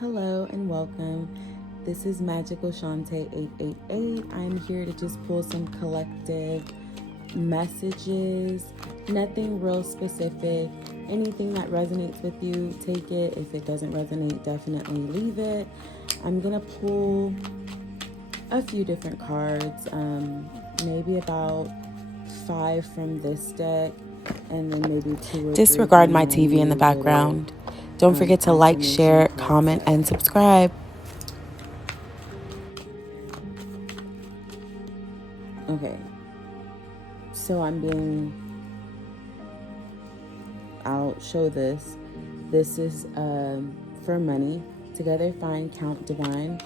Hello and welcome. This is Magical Shantae 888. I'm here to just pull some collective messages, nothing real specific. Anything that resonates with you, take it. If it doesn't resonate, definitely leave it. I'm gonna pull a few different cards, maybe about 5 from this deck, and then maybe 2 or 3 Disregard from my TV in the new little, background. Don't forget to like, share, affirmation card comment, set. and subscribe. Okay, so I'll show this. This is for money. Together find count divine.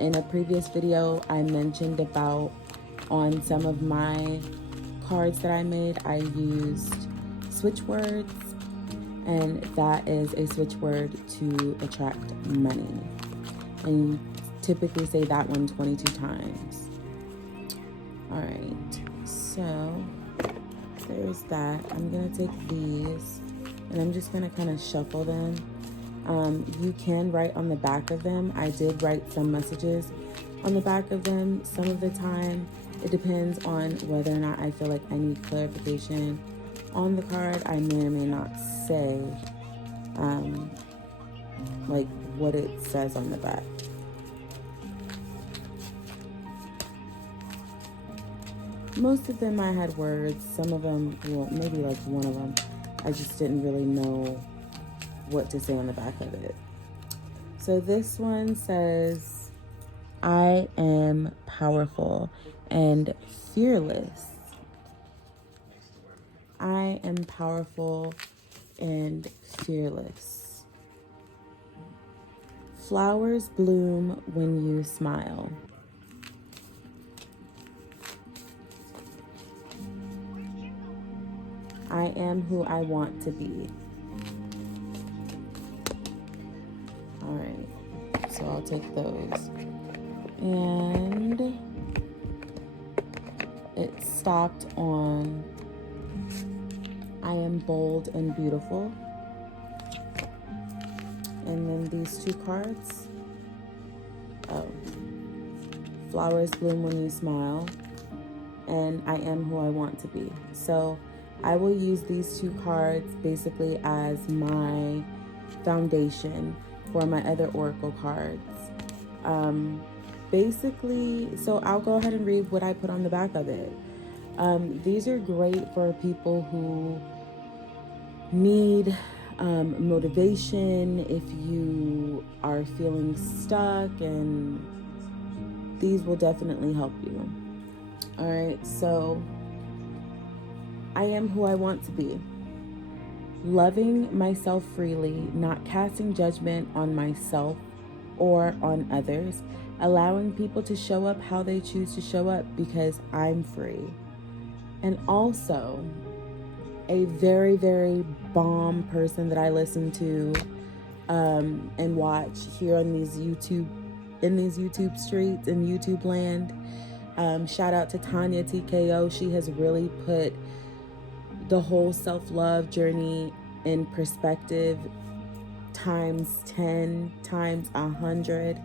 In a previous video, I mentioned about on some of my cards that I made, I used switch words, and that is a switch word to attract money. And you typically say that one 22 times. All right, so there's that. I'm gonna take these and I'm just gonna kind of shuffle them. You can write on the back of them. I did write some messages on the back of them. Some of the time, it depends on whether or not I feel like I need clarification on the card. I may or may not say like what it says on the back. Most of them I had words. Some of them, well, maybe like one of them, I just didn't really know what to say on the back of it. So this one says, I am powerful and fearless. I am powerful and fearless. Flowers bloom when you smile. I am who I want to be. All right, so I'll take those. And it stopped on I am bold and beautiful. And then these 2 cards. Flowers bloom when you smile. And I am who I want to be. So I will use these 2 cards basically as my foundation for my other oracle cards. Basically, so I'll go ahead and read what I put on the back of it. These are great for people who need motivation, if you are feeling stuck, and these will definitely help you. All right, so I am who I want to be. Loving myself freely, not casting judgment on myself or on others, allowing people to show up how they choose to show up because I'm free. And also, a very, very bomb person that I listen to and watch here on these YouTube streets in YouTube land. Shout out to Tanya TKO. She has really put the whole self-love journey in perspective times 10, times 100.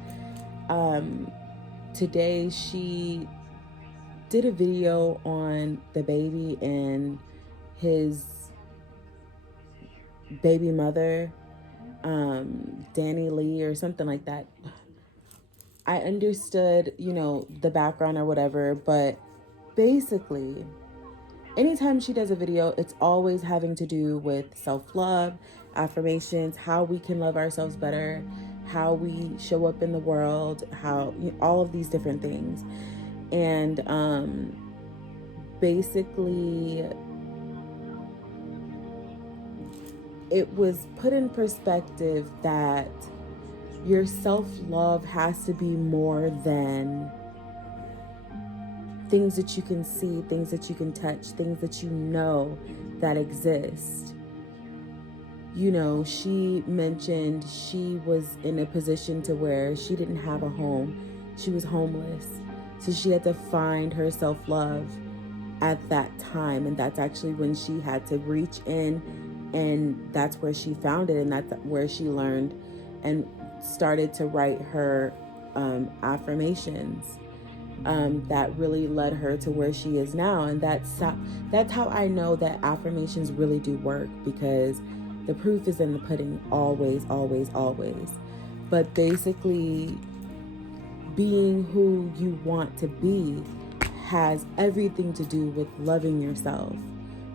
Today she did a video on the baby and his baby mother, Danny Lee or something like that. I understood, the background or whatever, but basically, anytime she does a video, it's always having to do with self-love, affirmations, how we can love ourselves better, how we show up in the world, how all of these different things. And basically, it was put in perspective that your self-love has to be more than things that you can see, things that you can touch, things that you know that exist. She mentioned she was in a position to where she didn't have a home. She was homeless. So she had to find her self-love at that time. And that's actually when she had to reach in, and that's where she found it. And that's where she learned and started to write her affirmations that really led her to where she is now. And that's how I know that affirmations really do work, because the proof is in the pudding, always, always, always. But basically, being who you want to be has everything to do with loving yourself.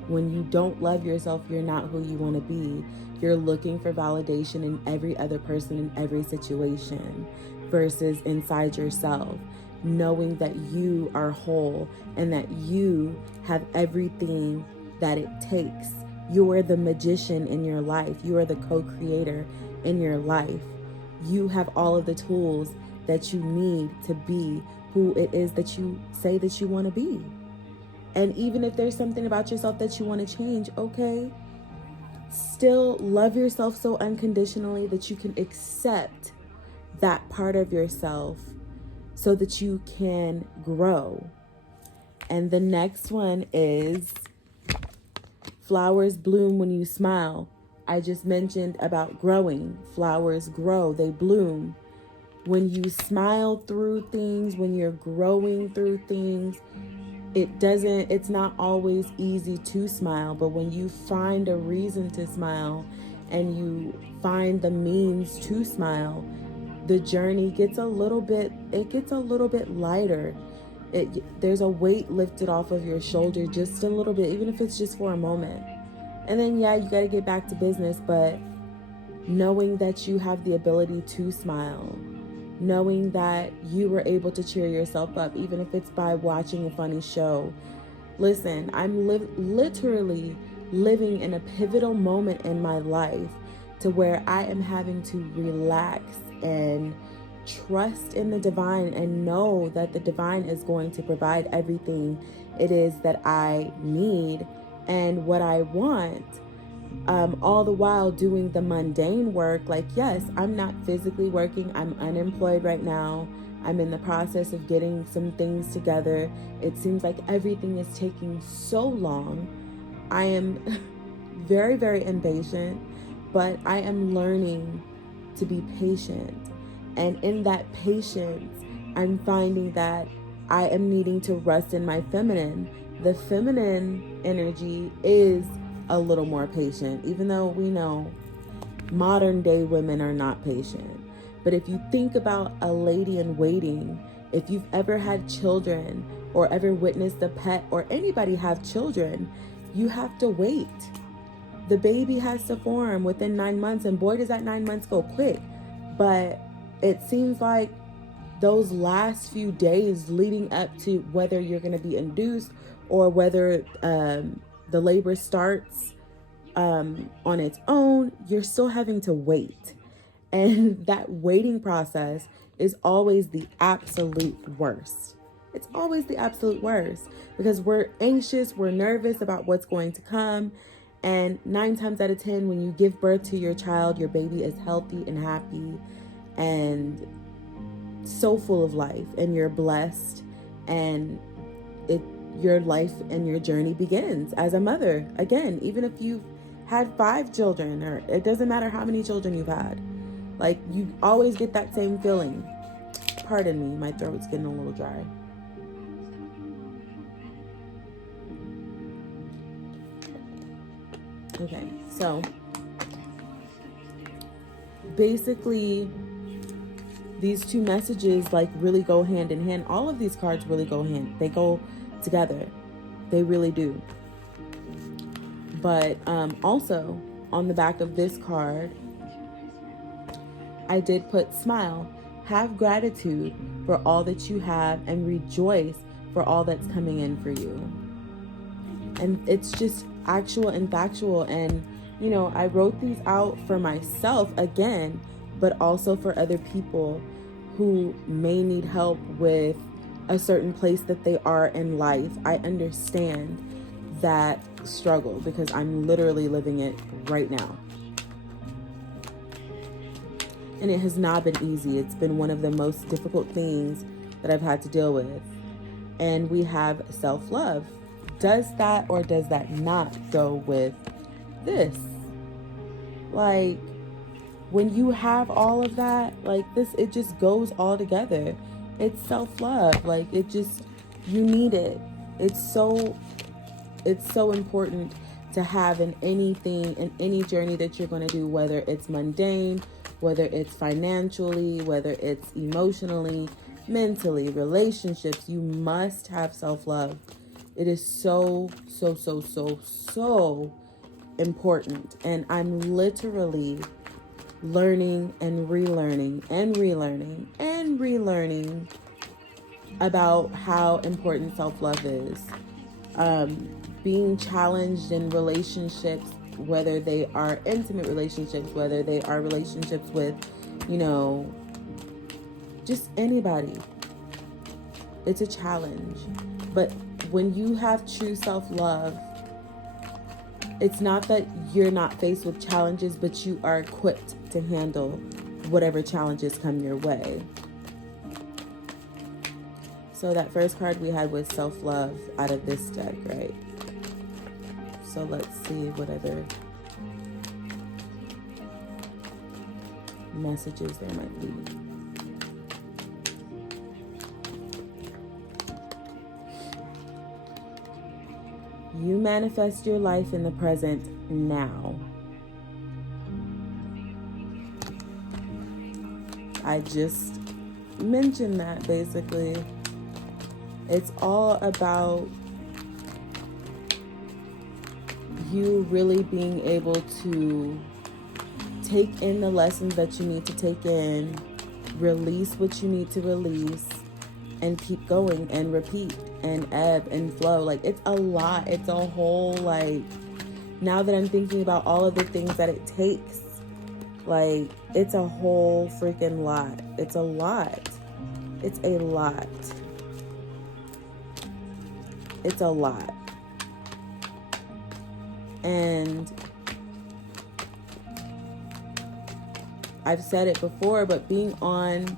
When you don't love yourself, you're not who you want to be. You're looking for validation in every other person, in every situation, versus inside yourself, knowing that you are whole and that you have everything that it takes. You are the magician in your life. You are the co-creator in your life. You have all of the tools that you need to be who it is that you say that you want to be. And even if there's something about yourself that you want to change, okay, still love yourself so unconditionally that you can accept that part of yourself so that you can grow. And the next one is flowers bloom when you smile. I just mentioned about growing. Flowers grow, they bloom. When you smile through things, when you're growing through things, it's not always easy to smile, but when you find a reason to smile and you find the means to smile, the journey gets a little bit lighter. There's a weight lifted off of your shoulder just a little bit, even if it's just for a moment. And then, yeah, you got to get back to business, but knowing that you have the ability to smile, knowing that you were able to cheer yourself up, even if it's by watching a funny show. Listen, I'm literally living in a pivotal moment in my life to where I am having to relax and trust in the divine and know that the divine is going to provide everything it is that I need and what I want. All the while doing the mundane work. Like, yes, I'm not physically working. I'm unemployed right now. I'm in the process of getting some things together. It seems like everything is taking so long. I am very, very impatient, but I am learning to be patient. And in that patience, I'm finding that I am needing to rest in my feminine. The feminine energy is a little more patient, even though we know modern day women are not patient. But if you think about a lady in waiting, if you've ever had children or ever witnessed a pet or anybody have children, you have to wait. The baby has to form within 9 months, and boy, does that 9 months go quick. But it seems like those last few days leading up to whether you're going to be induced or whether the labor starts on its own, you're still having to wait. And that waiting process is always the absolute worst. It's always the absolute worst because we're anxious, we're nervous about what's going to come. And 9 times out of 10, when you give birth to your child, your baby is healthy and happy and so full of life, and you're blessed, and your life and your journey begins as a mother. Again, even if you've had 5 children, or it doesn't matter how many children you've had, like, you always get that same feeling. Pardon me, my throat's getting a little dry. Okay, so basically these two messages like really go hand in hand. All of these cards really go they go together. They really do. But also on the back of this card, I did put smile. Have gratitude for all that you have and rejoice for all that's coming in for you. And it's just actual and factual. And, you know, I wrote these out for myself again, but also for other people who may need help with a certain place that they are in life. I understand that struggle because I'm literally living it right now. And it has not been easy. It's been one of the most difficult things that I've had to deal with. And we have self-love. Does that or does that not go with this? Like, when you have all of that, like this, it just goes all together. It's self-love. Like it just, you need it. It's so important to have in anything, in any journey that you're going to do, whether it's mundane, whether it's financially, whether it's emotionally, mentally, relationships. You must have self-love. It is so, so, so, so, so important. And I'm literally learning and relearning and relearning and relearning about how important self-love is. Being challenged in relationships, whether they are intimate relationships, whether they are relationships with, just anybody. It's a challenge. But when you have true self-love, it's not that you're not faced with challenges, but you are equipped to handle whatever challenges come your way. So that first card we had was self-love out of this deck, right? So let's see what other messages there might be. You manifest your life in the present now. I just mentioned that basically. It's all about you really being able to take in the lessons that you need to take in, release what you need to release, and keep going and repeat and ebb and flow. Like, it's a lot. It's a whole, like, now that I'm thinking about all of the things that it takes, like, it's a whole freaking lot. It's a lot. It's a lot. It's a lot. And I've said it before, but being on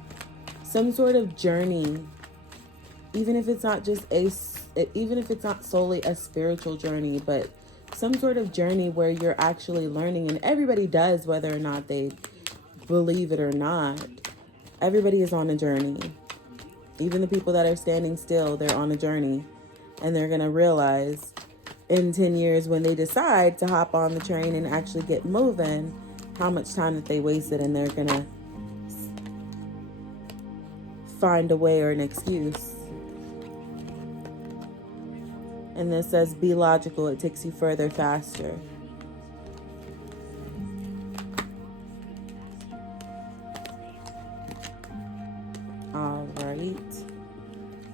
some sort of journey, even if it's not solely a spiritual journey, but some sort of journey where you're actually learning, and everybody does, whether or not they believe it or not. Everybody is on a journey. Even the people that are standing still, they're on a journey. And they're going to realize in 10 years when they decide to hop on the train and actually get moving, how much time that they wasted, and they're going to find a way or an excuse. And this says, be logical. It takes you further faster. All right.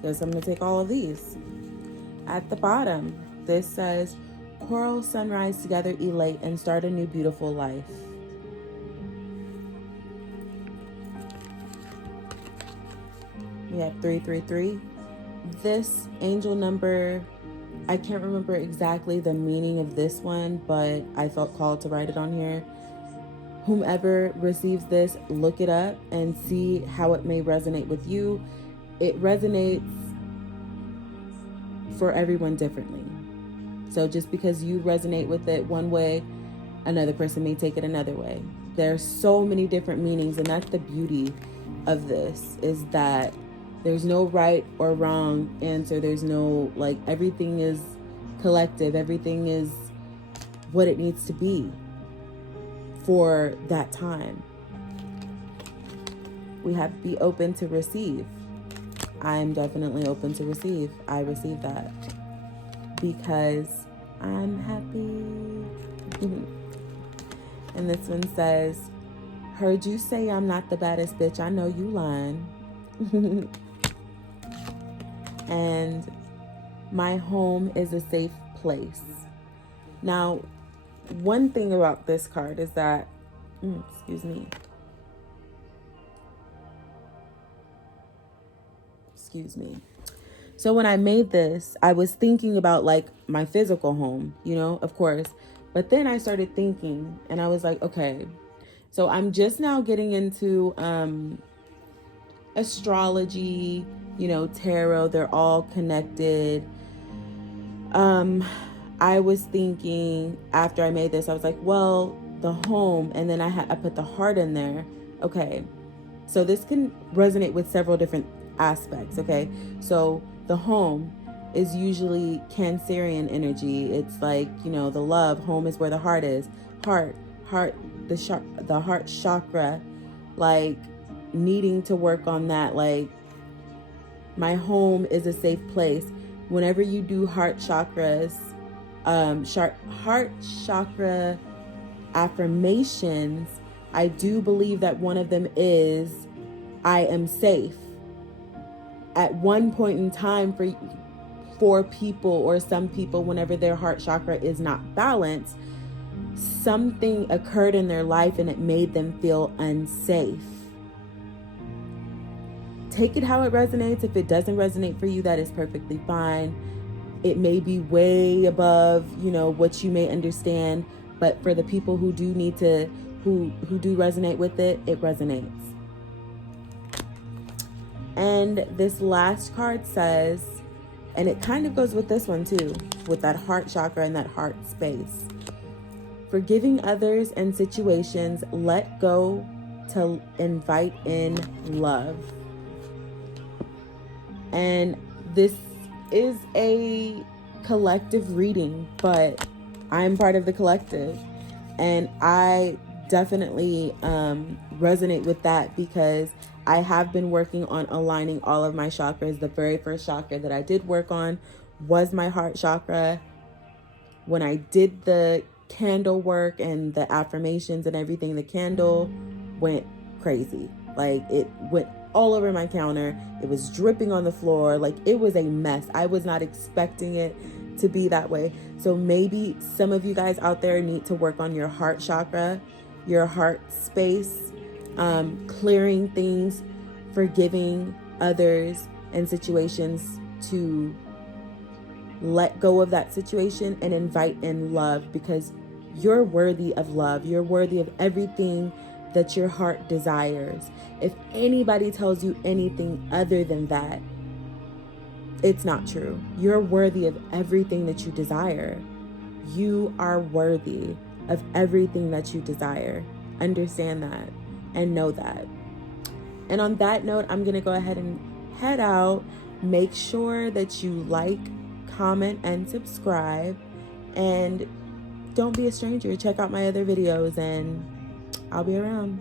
Guess I'm going to take all of these. At the bottom, this says, coral sunrise together, elate, and start a new beautiful life. We have 333. This angel number, I can't remember exactly the meaning of this one, but I felt called to write it on here. Whomever receives this, look it up and see how it may resonate with you. It resonates for everyone differently. So just because you resonate with it one way, another person may take it another way. There's so many different meanings, and that's the beauty of this, is that there's no right or wrong answer. There's no, like, everything is collective. Everything is what it needs to be for that time. We have to be open to receive. I'm definitely open to receive. I receive that because I'm happy. And this one says, heard you say I'm not the baddest bitch. I know you lying. And my home is a safe place. Now, one thing about this card is that, excuse me. So when I made this, I was thinking about, like, my physical home, of course. But then I started thinking, and I was like, okay, so I'm just now getting into astrology, tarot. They're all connected. I was thinking after I made this, I was like, well, the home, and then I put the heart in there. Okay, so this can resonate with several different aspects. Okay, so the home is usually Cancerian energy. It's like, you know, the love. Home is where the heart is. Heart, the heart chakra, like needing to work on that. Like, my home is a safe place. Whenever you do heart chakras, heart chakra affirmations, I do believe that one of them is, I am safe. At one point in time, for people, or some people, whenever their heart chakra is not balanced, something occurred in their life and it made them feel unsafe. Take it how it resonates. If it doesn't resonate for you, that is perfectly fine. It may be way above, you know, what you may understand, but for the people who do need to, who do resonate with it, it resonates. And this last card says, and it kind of goes with this one too, with that heart chakra and that heart space. Forgiving others and situations, let go to invite in love. And this is a collective reading, but I'm part of the collective. And I definitely resonate with that, because I have been working on aligning all of my chakras. The very first chakra that I did work on was my heart chakra. When I did the candle work and the affirmations and everything, the candle went crazy. Like, it went all over my counter. It was dripping on the floor. Like, it was a mess. I was not expecting it to be that way. So maybe some of you guys out there need to work on your heart chakra, your heart space, clearing things, forgiving others and situations, to let go of that situation and invite in love, because you're worthy of love. You're worthy of everything that your heart desires. If anybody tells you anything other than that, it's not true. You're worthy of everything that you desire. You are worthy of everything that you desire. Understand that and know that. And on that note, I'm going to go ahead and head out. Make sure that you like, comment, and subscribe. And don't be a stranger. Check out my other videos, and I'll be around.